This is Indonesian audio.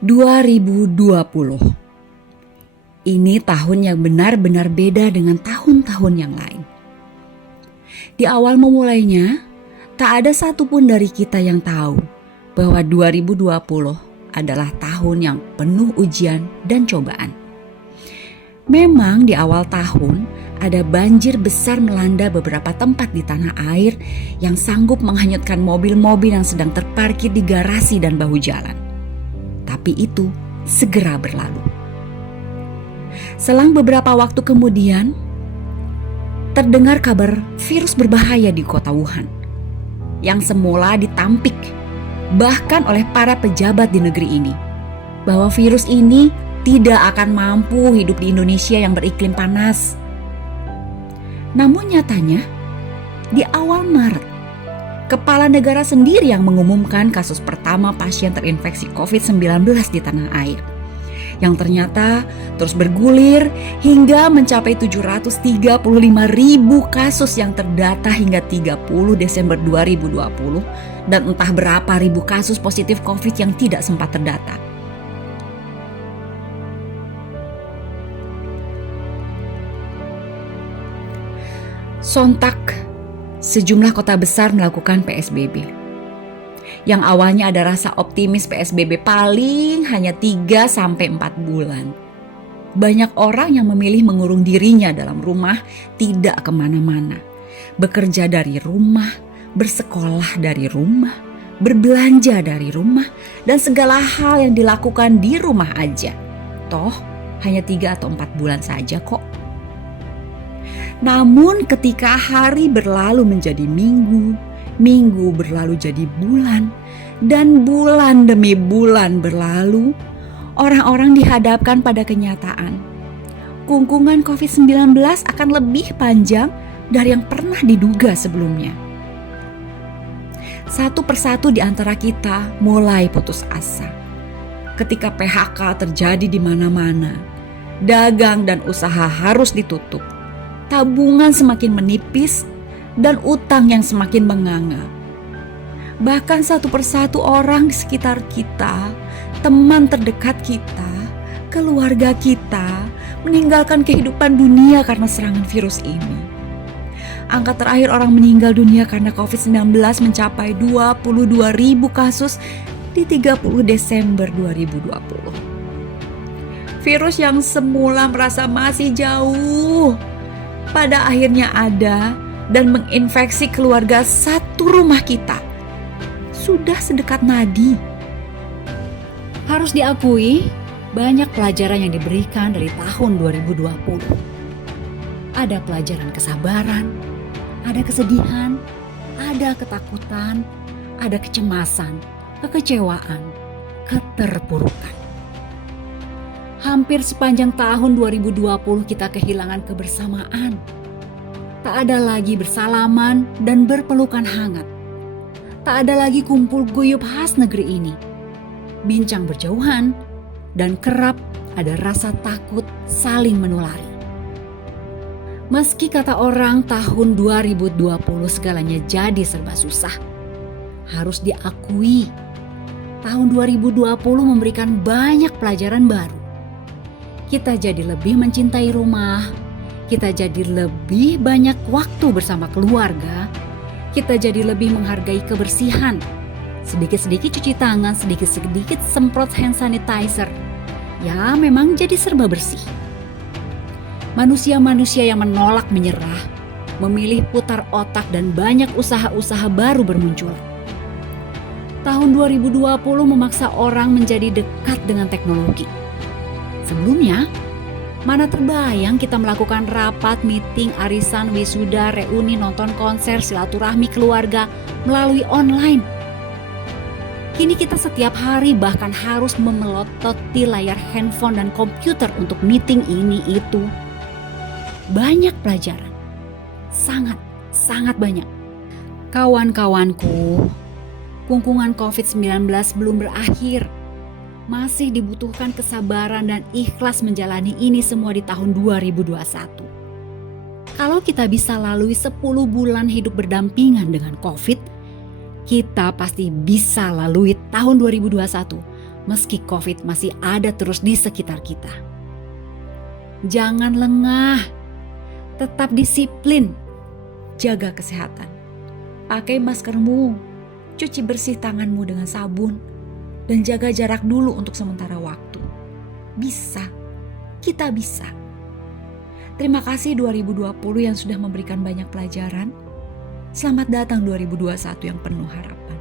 2020. Ini tahun yang benar-benar beda dengan tahun-tahun yang lain. Di awal memulainya, tak ada satupun dari kita yang tahu bahwa 2020 adalah tahun yang penuh ujian dan cobaan. Memang di awal tahun ada banjir besar melanda beberapa tempat di tanah air yang sanggup menghanyutkan mobil-mobil yang sedang terparkir di garasi dan bahu jalan. Tapi itu segera berlalu. Selang beberapa waktu kemudian, terdengar kabar virus berbahaya di kota Wuhan yang semula ditampik bahkan oleh para pejabat di negeri ini bahwa virus ini tidak akan mampu hidup di Indonesia yang beriklim panas. Namun nyatanya, di awal Maret, kepala negara sendiri yang mengumumkan kasus pertama pasien terinfeksi COVID-19 di tanah air, yang ternyata terus bergulir hingga mencapai 735.000 kasus yang terdata hingga 30 Desember 2020 dan entah berapa ribu kasus positif COVID yang tidak sempat terdata. Sontak, sejumlah kota besar melakukan PSBB. Yang awalnya ada rasa optimis PSBB paling hanya 3-4 bulan. Banyak orang yang memilih mengurung dirinya dalam rumah, tidak kemana-mana. Bekerja dari rumah, bersekolah dari rumah, berbelanja dari rumah, dan segala hal yang dilakukan di rumah aja. Toh, hanya 3 atau 4 bulan saja kok. Namun ketika hari berlalu menjadi minggu, minggu berlalu jadi bulan, dan bulan demi bulan berlalu, orang-orang dihadapkan pada kenyataan. Kungkungan COVID-19 akan lebih panjang dari yang pernah diduga sebelumnya. Satu persatu di antara kita mulai putus asa. Ketika PHK terjadi di mana-mana, dagang dan usaha harus ditutup. Tabungan semakin menipis dan utang yang semakin menganga. Bahkan satu persatu orang di sekitar kita, teman terdekat kita, keluarga kita, meninggalkan kehidupan dunia karena serangan virus ini. Angka terakhir orang meninggal dunia karena COVID-19 mencapai 22.000 kasus di 30 Desember 2020. Virus yang semula merasa masih jauh, pada akhirnya ada dan menginfeksi keluarga satu rumah kita. Sudah sedekat nadi. Harus diakui, banyak pelajaran yang diberikan dari tahun 2020. Ada pelajaran kesabaran, ada kesedihan, ada ketakutan, ada kecemasan, kekecewaan, keterpurukan. Hampir sepanjang tahun 2020 kita kehilangan kebersamaan. Tak ada lagi bersalaman dan berpelukan hangat. Tak ada lagi kumpul guyup khas negeri ini. Bincang berjauhan dan kerap ada rasa takut saling menulari. Meski kata orang tahun 2020 segalanya jadi serba susah, harus diakui tahun 2020 memberikan banyak pelajaran baru. Kita jadi lebih mencintai rumah, kita jadi lebih banyak waktu bersama keluarga, kita jadi lebih menghargai kebersihan, sedikit-sedikit cuci tangan, sedikit-sedikit semprot hand sanitizer. Ya memang jadi serba bersih. Manusia-manusia yang menolak menyerah, memilih putar otak dan banyak usaha-usaha baru bermunculan. Tahun 2020 memaksa orang menjadi dekat dengan teknologi. Sebelumnya, mana terbayang kita melakukan rapat, meeting, arisan, wisuda, reuni, nonton konser, silaturahmi keluarga melalui online. Kini kita setiap hari bahkan harus memelototi layar handphone dan komputer untuk meeting ini itu. Banyak pelajaran, sangat banyak. Kawan-kawanku, kungkungan COVID-19 belum berakhir. Masih dibutuhkan kesabaran dan ikhlas menjalani ini semua di tahun 2021. Kalau kita bisa lalui 10 bulan hidup berdampingan dengan COVID, kita pasti bisa lalui tahun 2021 meski COVID masih ada terus di sekitar kita. Jangan lengah, tetap disiplin, jaga kesehatan, pakai maskermu, cuci bersih tanganmu dengan sabun, dan jaga jarak dulu untuk sementara waktu. Bisa, kita bisa. Terima kasih 2020 yang sudah memberikan banyak pelajaran. Selamat datang 2021 yang penuh harapan.